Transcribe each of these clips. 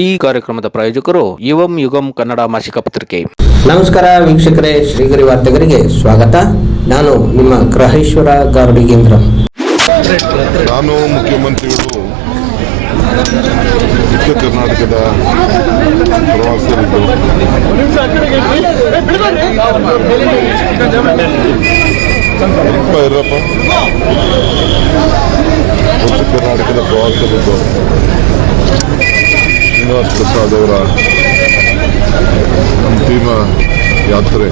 ಈ ಕಾರ್ಯಕ್ರಮದ ಪ್ರಾಯೋಜಕರು ಯುವಂ ಯುಗಂ ಕನ್ನಡ ಮಾಸಿಕ ಪತ್ರಿಕೆ. ನಮಸ್ಕಾರ ವೀಕ್ಷಕರೇ ಶ್ರೀಗರಿ ವಾರ್ತೆಗರಿಗೆ ಸ್ವಾಗತ. ನಾನು ನಿಮ್ಮ ಗ್ರಹೇಶ್ವರ ಗಾರ್ಡಿಗೇಂದ್ರ ನಾನು ಮುಖ್ಯಮಂತ್ರಿಗಳು ಉತ್ತರ ಕರ್ನಾಟಕದ ಪ್ರವಾಸದಲ್ಲಿದ್ದು ಸ್ವಲ್ಪ ಇರಪ್ಪ. ಉತ್ತರ ಕರ್ನಾಟಕದ ಪ್ರವಾಸದಲ್ಲಿದ್ದು ಶ್ರೀನಿವಾಸ್ ಪ್ರಸಾದ್ ಅವರ ಅಂತಿಮ ಯಾತ್ರೆ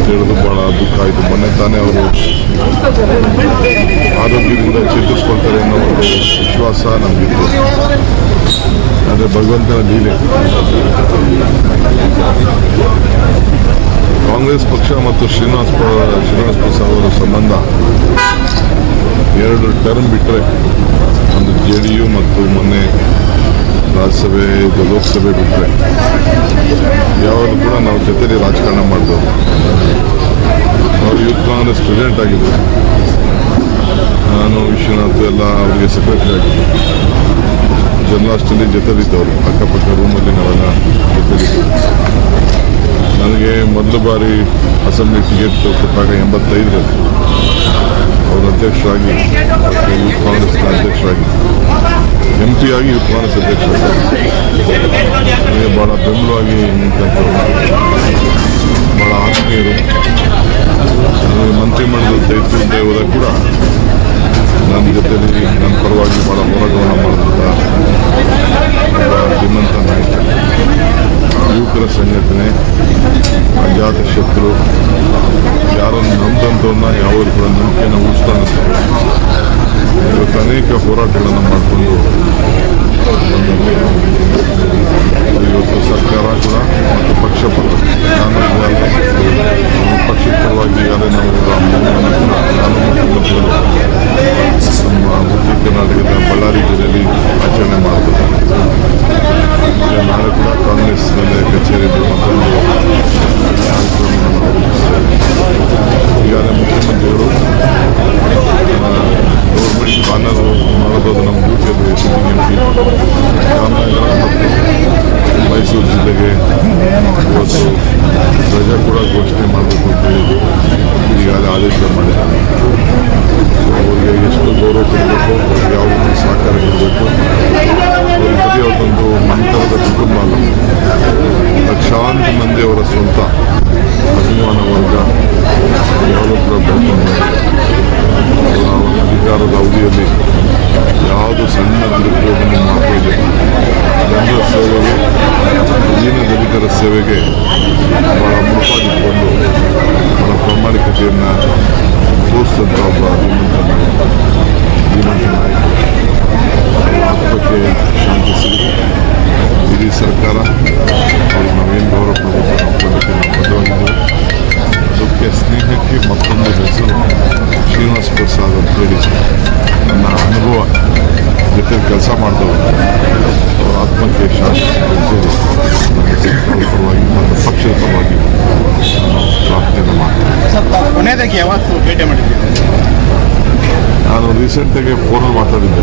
ತಿಳಿದು ಬಹಳ ದುಃಖ ಆಯಿತು ಮೊನ್ನೆ ತಾನೇ ಅವರು ಆರೋಗ್ಯದಿಂದ ಚೇತರಿಸ್ಕೊಳ್ತಾರೆ ಅನ್ನೋ ಒಂದು ವಿಶ್ವಾಸ ನಮಗಿತ್ತು ಆದರೆ ಭಗವಂತನ ಲೀಲೆ ಕಾಂಗ್ರೆಸ್ ಪಕ್ಷ ಮತ್ತು ಶ್ರೀನಿವಾಸ್ ಶ್ರೀನಿವಾಸ್ ಪ್ರಸಾದ್ ಅವರ ಸಂಬಂಧ ಎರಡು ಟರ್ಮ್ ಬಿಟ್ಟರೆ ಒಂದು ಜೆ ಡಿ ಯು ಮತ್ತು ಮೊನ್ನೆ ರಾಜ್ಯಸಭೆ ಇದು ಲೋಕಸಭೆ ಬಿಟ್ಟರೆ ಯಾವಾಗಲೂ ಕೂಡ ನಾವು ಜೊತೆಲಿ ರಾಜಕಾರಣ ಮಾಡ್ಬೋದು. ಅವರು ಯೂತ್ ಕಾಂಗ್ರೆಸ್ ಪ್ರೆಸಿಡೆಂಟ್ ಆಗಿದ್ದರು ನಾನು, ವಿಶ್ವನಾಥ್ ಎಲ್ಲ ಅವರಿಗೆ ಸೆಕ್ರೆಟರಿ ಆಗಿದ್ದೆ ಜನ್ಮಾಷ್ಟಮಿ ಜೊತೆಲಿದ್ದವರು, ಅಕ್ಕಪಕ್ಕ ರೂಮಲ್ಲಿ ನಾವೆಲ್ಲ ಜೊತೆಲಿದ್ದೆವು. ನನಗೆ ಮೊದಲ ಬಾರಿ ಅಸೆಂಬ್ಲಿ ಟಿಕೆಟ್ ಕೊಟ್ಟಾಗ ಎಂಬತ್ತೈದರಲ್ಲಿ. ಅವರು ಅಧ್ಯಕ್ಷರಾಗಿ ಯೂತ್ ಕಾಂಗ್ರೆಸ್ನ ಅಧ್ಯಕ್ಷರಾಗಿ ಎಂ ಪಿ ಆಗಿ ಯೂತ್ ಕಾಂಗ್ರೆಸ್ ಅಧ್ಯಕ್ಷರಾಗಿ ನನಗೆ ಭಾಳ ಬೆಂಬಲವಾಗಿ ನಿಂತಂಥವ್ರು ಭಾಳ ಆತ್ಮೀಯರು ನನಗೆ ಮಂತ್ರಿಮಂಡಲದ ದೈತ್ಯತೆ ಹೋದಾಗ ಕೂಡ ನನ್ನ ಜೊತೆಯಲ್ಲಿ ನನ್ನ ಪರವಾಗಿ ಭಾಳ ಹೋರಾಟವನ್ನು ಯುವಕರ ಸಂಘಟನೆ, ಅಜಾತ ಶತ್ರು ಯಾರನ್ನು ನಂಬಂತವನ್ನ ಯಾವಾಗ ಕೂಡ ನಂಬಿಕೆಯನ್ನು ಉಳಿಸ್ತಾ ಇವತ್ತು ಅನೇಕ ಹೋರಾಟಗಳನ್ನು ಮಾಡಿಕೊಂಡು ಇವತ್ತು ಸರ್ಕಾರ ಕೂಡ ಮತ್ತು ಪಕ್ಷ ಪರ ನಾನು ಪಕ್ಷದ ಪರವಾಗಿ ನಾವು ನಮ್ಮ ಕರ್ನಾಟಕದ ಬಳ್ಳಾರಿ ಜಿಲ್ಲೆಯಲ್ಲಿ ಕೂಡ ಘೋಷಣೆ ಮಾಡಬೇಕು ಅಂತ ಹೇಳಿ ಈಗಾಗಲೇ ಆದೇಶ ಮಾಡಿದ್ದಾರೆ ಅವರಿಗೆ ಎಷ್ಟು ಗೌರವ ಕೊಡಬೇಕು, ಯಾವ ರೀತಿ ಸಹಕಾರ ಕೊಡಬೇಕು ಬರೀ ಅವ್ರದ್ದೊಂದು ಮಂಟರದ ಕುಟುಂಬ ಅಲ್ಲ. ಲಕ್ಷಾಂತರ ಮಂದಿ ಅವರ ಸ್ವಂತ ಅಭಿಮಾನ ವರ್ಗ ಯಾವುದೋ ಕೂಡ ಬೆಳೆದ ಅಧಿಕಾರದ ಅವಧಿಯಲ್ಲಿ ಯಾವುದು ಸಣ್ಣ ದುರುಪಯೋಗವನ್ನು ಮಾಡ್ತಿದೆ ಜನರ ಸೇವೆಗೆ ದೀನ ದಲಿತರ ಸೇವೆಗೆ ಪ್ರಾಮಾಣಿಕತೆಯನ್ನು ತೋರಿಸಿದಂಥ ಒಬ್ಬ ಧೀಮಂತ ನಾಯಕ ಧೀಮಂತ ನಾಯಕ ಅವರ ಆತ್ಮಕ್ಕೆ ಶಾಂತಿ ಸಿಗಲಿ ಇಡೀ ಸರ್ಕಾರ ಅವ್ರಿಗೆ ನಾವೇನು ಗೌರವ ಕೊಡಬೇಕು ನಾವು ಕೊಡೋಕ್ಕೆ ನಾವು ಬದ್ಧವಾಗಿದ್ದೇವೆ ಅದಕ್ಕೆ ಸ್ನೇಹಕ್ಕೆ ಮತ್ತೊಂದು ಹೆಸರು ಶ್ರೀನಿವಾಸ್ ಪ್ರಸಾದ್ ಅಂತ ಹೇಳಿ ನನ್ನ ಅನುಭವ ಜೊತೆ ಕೆಲಸ ಮಾಡಿದವರು ಅವರ ಆತ್ಮಕ್ಕೆ ಶಾಂತಿ ಪರವಾಗಿ ಮತ್ತು ಪಕ್ಷದ ಪರವಾಗಿ ಪ್ರಾರ್ಥನೆ ತಾವು ಕೊನೆಯದಾಗಿ ಯಾವತ್ತು ಭೇಟಿ ಮಾಡಿದ್ದೀನಿ ನಾನು ರೀಸೆಂಟಾಗಿ ಫೋನಲ್ಲಿ ಮಾತಾಡಿದ್ದೆ.